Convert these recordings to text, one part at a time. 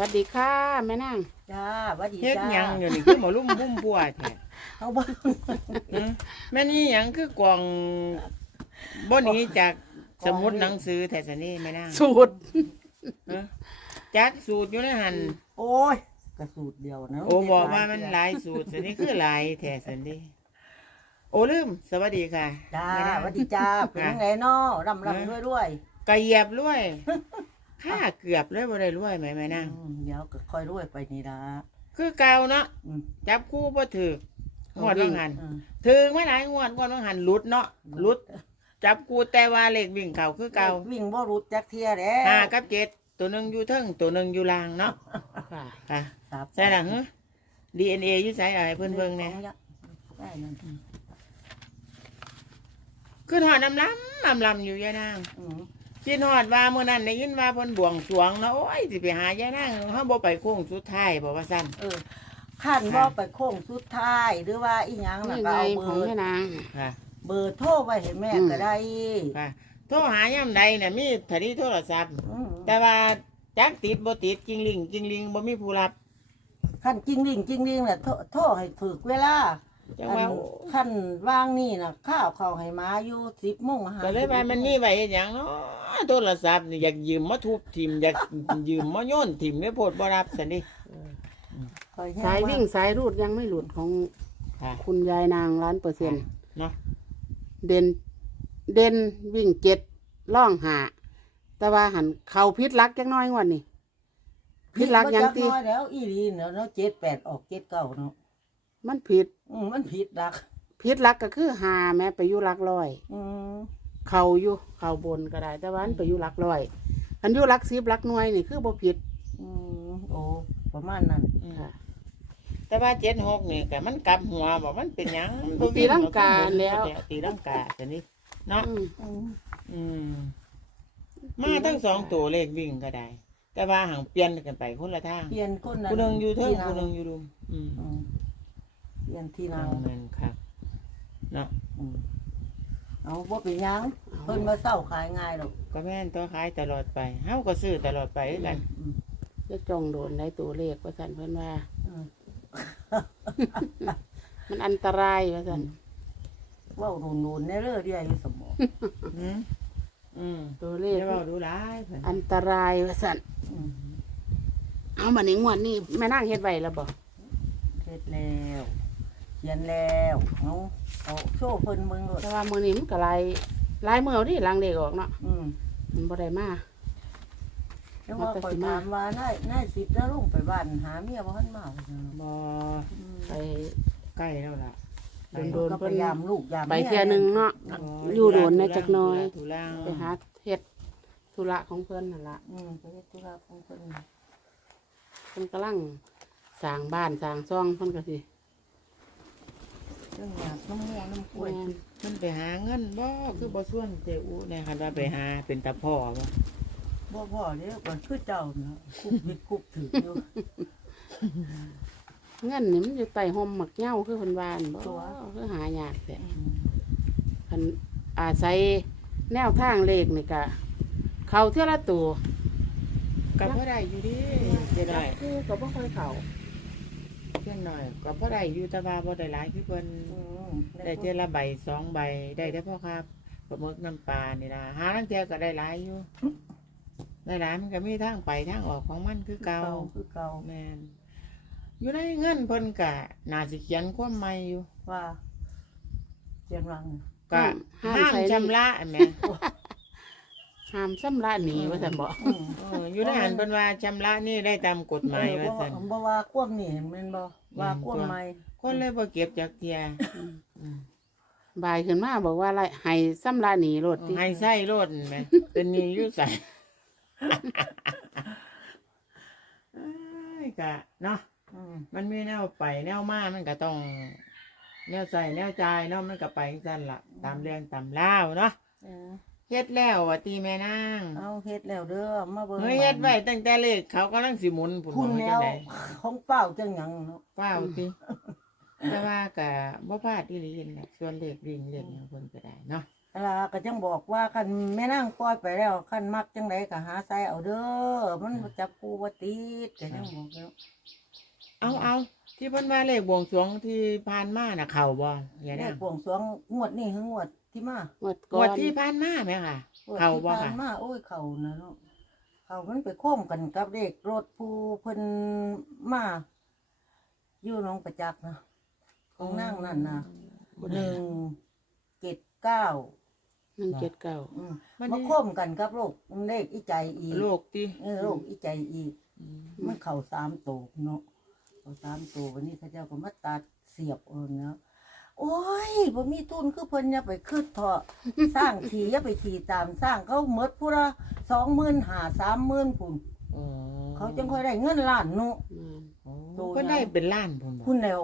วัสดีค่ะแม่นาง จ้าหวัดดีเฮ็ดจ้าหยังอยู่นี่คือหมอลุ่มบุ้มบัวแท้เอาบ่หือแม่นี่หยังคือกล่องบ่หนี้จากสมุดหนังสือแท้ซะนี่แม่นางสูตรฮะจักสูตรอยู่ในหันโอ้ยกระสูตรเดียวนะโอ้บอกว่ามันหลายสูตรซะนี่คือหลายแท้ซะนี่โอ้ลืมสวัสดีค่ะจ้าแม่นาง หวัดดีจ้าเป็นยังไงเนาะร่ำฮะรำด้วยด้วยกระเหยียบรวย ค่าเกือบเลยบ่ได้รวยไหมแม่นางอืมเดี๋ยวก็ค่อยรวยไปนี่ละคือเก่าเนาะอืมจับคู่บ่ถูกงวดว่าหันอืมถึงไม่หลายงวดงวดว่าหันหลุดเนาะหลุด จับคู่แต่ว่าเลขวิ่งเก่าคือเก่าวิ่งบ่รุดจักเทียแล้วห้ากับเจ็ดตัวหนึ่งอยู่เทิงตัวหนึ่งอยู่ล่างเนาะค่ะค่ะครับใช่หลังดีเอ็นเออยู่ใส่อะไรเพิ่นเบิ่งเนี่ยได้นั่นคือหอดน้ำล้ำน้ำล้ำอยู่ยายนางอืม คิดหอดว่าเมื่อนั้นได้ยินว่าเพิ่นบวงสรวงเนาะโอ้ยสิไปหายายนางเฮาบ่ไปโค้งสุดท้ายบอกว่าซั่นเออขั้นบ่ไปโค้งสุดท้ายหรือว่าอีหยังน่ะนี่ก็ไงเอาเบขอองร์แม่นาง ค่ะเบอร์โทรไว้ให้แม่อืมก็ได้ค่ะโทรหายามใดเนี่ยมีทนีโทรศัพท์ อืมแต่ว่าจักติดบ่ติดจริงลิงจริงลิงบ่มีผู้รับขั้นจริงลิงจริงลิงน่ะโทรโทรให้ถูกเวลา จังว่าอันขั้นว่างนี่นะข้าวเขาให้มาอยู่สิบโมงหาก็เลยว่ามันนี่ไว้เฮ็ดหยังเนาะโทรศัพท์นี่อยากยืมมาทุบทิ่มอยากยืมมาโยนทิ่มได้โพดบ่รับซั่นดิข้อแห้สายวิ่งสายรูดยังไม่หลุดของค่ะคุณยายนางล้านเปอร์เซ็นต์เนาะเด่นเด่นวิ่งเจ็ดล่องหาแต่ว่าหันเขาพิษลักจักหน้อยงวันนี้พิษลักยังตีผิดมาจากน้อยแล้วอีหลีเนาะเนาะเจ็ดแปดออกเจ็ดเก้าเนาะ มันผิดอืมมันผิดหลักพิษลักก็คือหาแม้ไปอยู่ลักร้อย อืมเขาอยู่เขาบนก็ได้ แต่ว่ามันไปอยู่ลักร้อยอันอยู่ลักสิบลักหน่วยนี่คือบ่ผิดอืมโอ้ประมาณนั้นอืมค่ะแต่ว่าเจ็ดหกนี่ก็มันกลับหัวบอกมันเป็นหยังบ่ตีลังกาแล้วตีลังกาแต่นี่เนาะอืมอืมอืมมาทั้งสองตัวเลขวิ่งก็ได้ แต่ว่าห่างเปลี่ยนกันไปคนละทางเปลี่ยนคนนั้นผู้หนึงอยู่เทิงที่ผู้หนึงอยู่รุมอืมอืมเปลี่ ยนที่นั่นางงนั่นครับเนาะอืมเอาบ่เป็นหยังเพิ่นมาเศร้าขายง่ายหรอกก็แม่นตัวขายตลอดไปเฮาก็ซื้อตลอดไปคือกันอืมจะจองโดนในตัวเลขว่าสันเพื่อนว่า อืมมันอันตรายว่าสันเว่าหนูนๆในเรื่องเดียวอยู่สมองอืมอืมตัวเลเดี๋ขยวเราดูหลายเพิ่นอันตรายว่าสันอืมเอามาในงวดนี้แม่นั่งเฮ็ดไว้แล้วบ่เฮ็ดแล้ว เขียนแล้วเอาเอาโชว์เพิ่นเบิ่งโลดแต่ว่ามื้อนี้มันก็หลายหลายมื้อที่หลังเลขออกเนาะอืมมันบ่ได้มาแล้วว่าคอยถามว่านายนายสิทธิ์แล้วลงไปบ้านหาเมียบ่ทันมาว่าซั่นเนาะบ่อืมไปใกล้แล้วล่ะโดนก็พยายามลูกยามไปมีเที่ยหนึงเนาะอ๋ออยู่โดนแหน่จักหน่อยธุระไปหาเฮ็ดธุระของเพิ่นนั่นล่ะอืมไปเฮ็ดธุระของเพิ่นเพิ่นกำลังสร้างบ้านสร้างซ่องเพิ่นก็สิ เรื่องหยาบน้ำม่วงน้ำกล้วยแม่นมันไปหาเงินบ่คือบ่ส่วนเจอูเนี่ยคันว่าไปหาเป็นตาพ่อบ่บ่พอเด้อก่อนคือเจ้าเนาะคุบผิดคุบถืออยู่เงินนี่มันอยู่ใต้ห่มหมักเหย้าคือเพิ่นว่านั่นบ่ตัวคือหายากแต่อืมคันอาศัยแนวทางเลขนี่ก็เข้าเท่าละตัวก็พอได้อยู่ดิเจ๊หน่อยคือก็บ่ค่อยเข้า เจ๊หน่อย ก็พอได้อยู่แต่ว่าบ่ได้หลายคือเพิ่นอืมได้เจอละใบสองใบได้ได้พ่อครับปลาหมึกน้ำปลานี่ล่ะหาลังเทื่อก็ได้หลายอยู่ได้หลายมันก็มีทางไปทางออกของมันคือเก่า คือเก่าแม่นอยู่ในเงินเพิ่นก็น่าสิเขียนความใหม่อยู่ว่าเสียงรัง ก็ห้ามห้ามใช้หนี้ ชำระแหม่ ห้ามซ้ำระหนีว่าซั่นบ่อืมเอออยู่ในหันเพิ่นว่าชำระนี่ได้ตามกฎหมายเออว่าบ่ซั่นบ่ว่าควมนี่แม่นบ่ว่าควมใหม่คนเลยบ่เก็บจักเที่ยบายขึ้นมาบอกว่าไรให้ซ้ำระหนีโลดติให้ใส่รถแหม่เป็นหนี่อยู่ใส่เอ้ยก็เนาะอืมมันมีแนวไปแนวมามันก็ต้อง แนวใส่แนวจ่ายเนาะมันก็ไปจังซั่นล่ะ ตามเรื่องตามราวเนาะ เออ เฮ็ดแล้วว่าตีแม่นางเอาเฮ็ดแล้วเด้อมาเบิ่งเฮ้ยเฮ็ดไว้ตั้งแต่เล็กเขากำลังสิหมุนพุ่นคุณบ่แนจังวได๋ของเป้าจังหยังเนาะว้าวติแต่ว่าก็บ่พลาดอีหลีนั่นแหละส่วนเลขวิ่งเลขหยังเพิ่นก็ได้เนาะไปลาก็จังบอกว่าคันแม่นางปล่อยไปแล้วคันมักจังไดก็หาใส่เอาเด้อมันบ่จับปูบ่ติดก็จังบอกแล้วเอาเอาที่เพิ่นว่าเลขบวงสรวงที่ผ่านมาน่ะเข้าบ่อย่าเลนะขบวงสรวงงวดนี้คืองวด ที่มางวดงก่อวดนที่ผ่านมาไหมค่ะ งวดเข้าที่บ่ผ่านค่ะมาโอ้ยเข้านะเนาะเข้ามันไปโค้มกันกับเลขรถผู้เพิ่นมาอยู่หนองประจักษ์นะของนางนั่นนะหนึ่งเจ็ดเก้าหนึ่งเจ็ดเก้าอืมมัน มานี่โค้มกันกับโรคเลขอีใจอีกโลกติเออโรคอีใจอีก มันเข่าสามโตวเนาะเข่าสามโตววันนี้เข้าเจ้าก็มาตัดเสียบเออเนาะ โอ้ยบ่มีทุนคือเพิ่นอย่าไปคืดเถาะสร้างขี่อย่าไปขี่ตามสร้างเขาเมดผู้ละสองหมื่นหาสามหมื่นพุ่นอ๋อเขาจังค่อยได้เงินล้านเนาะอืมอ๋อโตเพิ่นได้เป็นล้านพุ่นบ่คุณแล้ว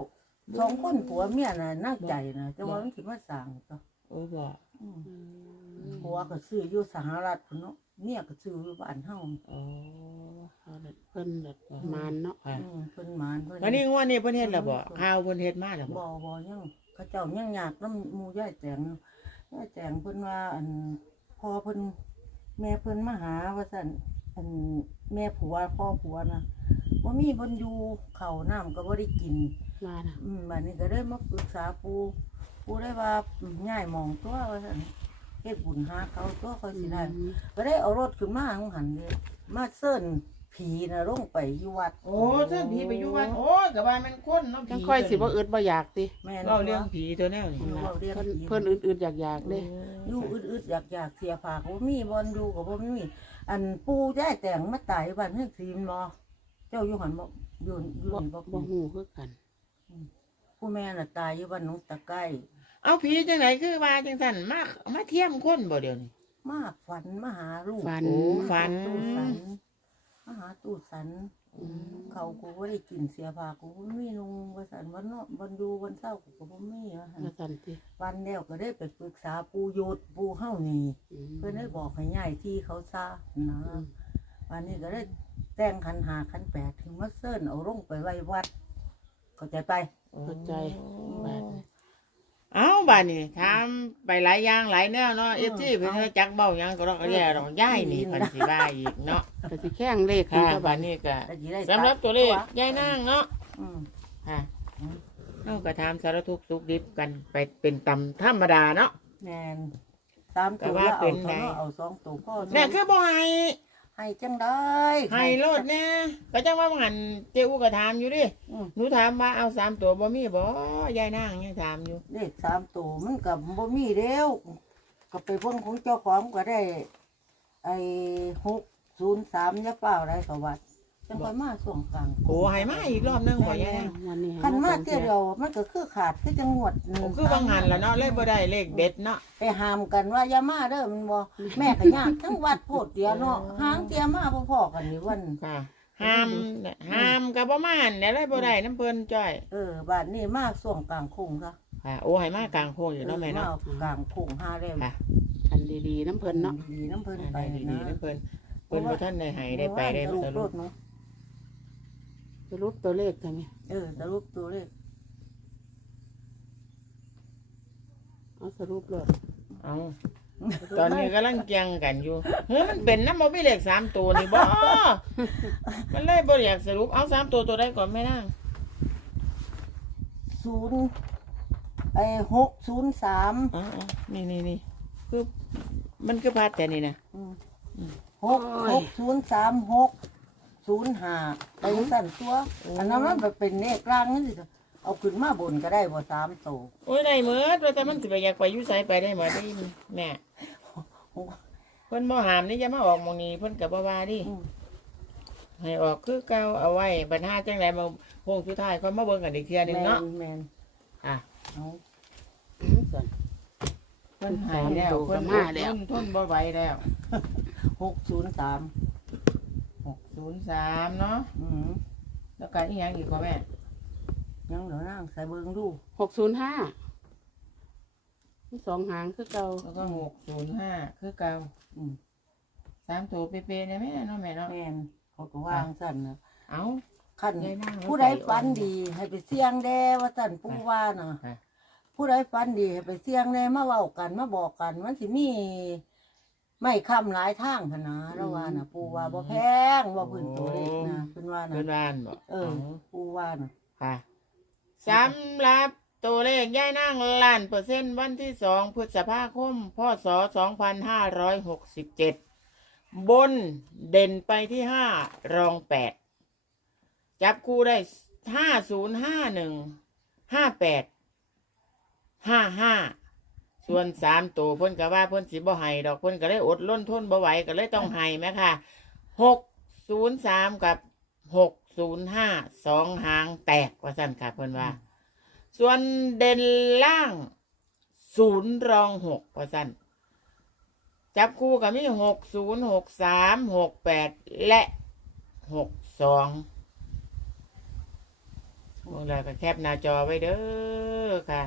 สองคนผัวเมียน่ะน่าใจนะแต่ว่ามันสิมาสร้างต่อโอ้บ่อืมผัวก็ซื้ออยู่สหรัฐพุ่นเนาะเมียก็ซื้ออยู่บ้านเฮาอ๋อเอาละเพิ่นแบบมานเนาะค่ะอืมเพิ่นหมานเพิ่น วันนี้งวดนี้เพิ่นเฮ็ดแล้วบ่ข่าวเพิ่นเฮ็ดมาแล้วบ่บ่บ่ยัง เขาเจ้ายังอยากน้ำหมูย่ายแจงอยู่ย่ายแจงเพิ่นว่า อันพอเพิ่นแม่เพิ่นมาหาว่าซั่นอันแม่ผัวพ่อผัวนะว่ามีบนอยู่ข้าวน้ำก็บ่ได้กิน มานะอืมบัดนี้ก็ได้มาปรึกษาปูปูได้ว่าง่ายหมองตัวว่าซั่นเฮ็ดบุญหาเขาตัวเขาสิได้อืมก็ได้เอารถขึ้นมาของหันเลยมาเซิ้น ผีน่ะลงไปอยู่วัดโอ้เจ้าผีไปอยู่วัดโอ้ยก็ว่ามันคนเนาะจังค่อยสิบ่อึดบ่อยากติแม่นเล่าเรื่องผีตัวแนวนี้เว้าเรื่องเพิ่นผีเพิ่นอึดๆอยากๆเด้อยู่อึดๆอยากๆเสียผากบ่มีบอลดูก็บ่มี อันปูย้ายแต่งมาตายบ้านเฮ็ดซีนบ่เจ้าอยู่หันบ่อยู่อยู่บ่นี่บ่บ่ฮู้คือกันผู้แม่น่ะตายอยู่บ้านหนองตะไคร้เอาผีจังไหนคือว่าจังซั่นมามาเทียมคนบ่เดี๋ยวนี้มาฝันมาหาลูกฝันโอ้ฝันตู้สัน มาหาตู้สันเขากูบ่ได้กินเสียผากกูบ่มีนุงว่าซั่นวันเนาะวันอยู่วันเช้ากูก็บ่มีว่าหั่นมาสั่นติวันแล้วก็ได้ไปปรึกษาปู่โยดปู่เฮานี่ อืม เพิ่นได้บอกให้ย้ายที่เขาซะนะอืม วันนี้ก็ได้แต่งคันหาคันแปดถึงมาเซิ่นเอาลงไปไว้วัดเข้าใจไป เข้าใจบาดนี้ เอาบ้านนี้ถามไปหลายอย่างหลายแนวเนาะเอฟซีเพิ่นเฮ็ดจักเบ้าหยังก็รอกแย่ดอกย้ายนี่เพิ่นสิว่าอีกเนาะก็สิแข้งเลขค่ะก็บ้าบานดนี้ก็แต่สิได้สำหรับตัวเลขยายนางเนาะอืมค่ะอืมเฮาก็ถามสารทุกข์สุขดิบกันไปเป็นตำธรรมดาเนาะแม่นสามก็ตัวว่าแล้วเป็เอานเท่าไงเนาะเอาสองตัวพ่อแน่คือบ่ให้ ให้จังได้ให้โลดแน่ก็จังว่าหันเจ้าอูก็ถามอยู่ดิอืมหนูถามว่าเอาสามตัวบ่มีบ่ยายนางยังถามอยู่ เลขสามตัวมันกับบ่มีแล้วก็ไปเบิ่งของเจ้าของก็ได้ ไอ้หกศูนย์สามยะเปล่าได้ก็วัด จังค่อยมาส่วงกลางโอ้ให้มาอีกรอบนึงบ่ยายนางวันนี้ให้คันมาสองเที่ยวเดียวมันก็คือขาดคือจังหวดหนึ่งโอ้คือว่างหันแล้วเนาะเลยบ่ได้เลขเด็ดเนาะไปหามกันว่าอย่ามาเด้อมันบ่แม่ก็ยากทั้งวัดโพดเดียวเนาะหางเตียมาพอๆกันนี่วันค่ะห้ามห้ามกับประมาณเนี่ยเลยบ่ได้น้ำเพิ่นจ้อย เออบ้านนี้มาส่วงกลางโค้งซะค่ะโอ้ให้มากลางโค้งอยู่เนาะแม่มาเนาะกลางโค้งหาแล้วค่ะอันดีๆน้ำเพิ่นเนาะดีๆน้ำเพิ่นไปไปดีนะๆน้ำเพิ่นเพิ่นบ่ทันได้ให้ได้ไปได้ลูกสรรุปถเนาะ สรุปตัวเลขกันไหมเออสรุปตัวเลขเอาสรุปเลยเอาตอนนี้กำลังเกียงกันอยู่เฮ้ยมันเป็นน้ำบ่มีเลขสามตัวนี่บ่มันเลยบ่อยากสรุปเอาสามตัวตัวใดก่อนแม่นางศูนย์ไอ้หกศูนย์สามอ๋อๆนี่นี่นี่คือมันคือพาดแต่นี่นะหกหกศูนย์สามหก ศูนย์ห้าไปสั่นตัว อันนั้นมันไปเป็นเลขกลางนี่สิเอาขึ้นมาบนก็ได้บ่สามโตวโอ้ยได้เหมือดว่าแต่มันสิไปอยากไปอยู่ไสไปได้หมดได้แม่เพิ่นบ่หามนี่จะมาออกหมองนี้เพิ่นก็บ่ว่าดิอืมให้ออกคือเก่าเอาไว้ปัญหาจังไดมาโค้งสุดท้ายค่อยมาเบิ่งกันอีกเทื่อหนึงแมเนาะนแมนอะเอาอืมสั่นเพิ่นหายแล้วสามตัวก็เพิ่นมาแล้วทนทนบ่ไหวแล้วหกศูนย์สาม 603เนาะอืมแล้วก็อีหยังอีกก็แม่ ยังเหลือนั่งใส่เบิ้งดูหกศูนย์ห้าสองหางคือเก่าแล้วก็605คือเก่าอืมสามตัวเป๊ะๆนะแม่เนาะแม่เนาะแมนเขาก็วางสั่นนะเอา ขั้นยายนางผู้ใดฝันดี ให้ไปเสี่ยงแด้ว่าสั่นผู้ว่าน่ะค่ะ ผู้ใดฟันดีให้ไปเสี่ยงแน่มาเว้ากันมาบอกกันมันสิมี ไม่คำหลายทางพนนะแล้วว่าน่ะปูว่าบ่แพงว่าพื้นตัวเลขนะเพิ่นว่าเพื่อนนะบ้านบอกเออ ปูว่าน่ะ ค่ะสำหรับตัวเลขย่ายนั่งล้านเปอร์เซ็นต์วันที่สองพฤษภาคมพศสองพันห้าร้อยหกสิบเจ็ดบนเด่นไปที่ห้ารองแปดจับคู่ได้ห้าศูนย์ห้าหนึ่งห้าแปดห้าห้า ส่วนสามตัวเพิ่นก็ว่าเพิ่นสิบ่ให้ดอกเพิ่นก็เลยอดล้นทนบ่ไหวก็เลยต้องให้ไหมค่ะหกศูนย์สามกับหกศูนย์ห้าสองหางแตกว่าสั่นค่ะเพิ่นว่า ส่วนเด่นล่างศูนย์รองหกว่าสั่นจับคู่กับมีหกศูนย์หกสามหกแปดและหกสองพวกเราก็แคปหน้าจอไว้เด้อค่ะ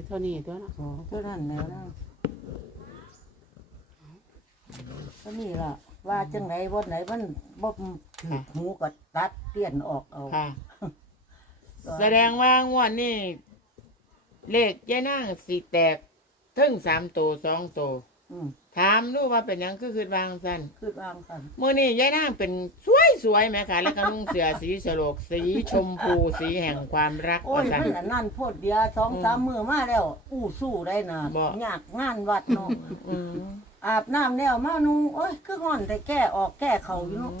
สิเท่านี้ตัวเนาะอ๋อเท่านั้นแล้วนะก็นี่ล่ะ ว่าจังไหนบ่ไหนมันบ่ถูกหูก็ตัดเปลี่ยนออกเอาค่ะ แสดงว่างวดนี่เลขยายนางสีแตกถึงสามตัวสองตัวอืม ถามดูว่าเป็นหยังคือคือวางสั้นคือวางกันมื่อนี้ยายนางเป็นสวยสวยๆไหมคะแล้วก็นุ่งเสื้อสีสโลกสีชมพูสีแห่งความรักโอ้ยว่ามัซั่นอันนั่นโพดเดียวสองสามมือมาแล้ว อู้สู้ได้นะบ่ ยากงานวัดเนาะอืมอาบน้ำแล้วมานุ่งโอ้ยคือห่อนแต่แก้ออกแก้เขาอยู่เนาะ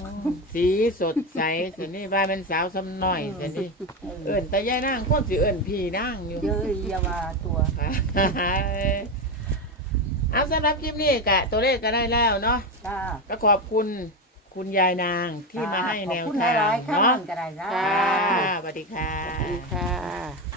สีสดใสสินี่ว่าเป็นสาวสำน้อยสินี่เอิ้นแต่ยายนางก็สิเอิ้นพี่นางอยู่ เยอะอยาวาตัว ค่ะ เอาสำหรับคลิปนี้กะตัวเลขก็ได้แล้วเนาะจ้าก็ขอบคุณคุณยายนางที่มาให้แนวขอบคุณทางหลายๆข้างเนาะก็ได้จ้า ค่ะสวัสดีค่ะ สวัสดีค่ะ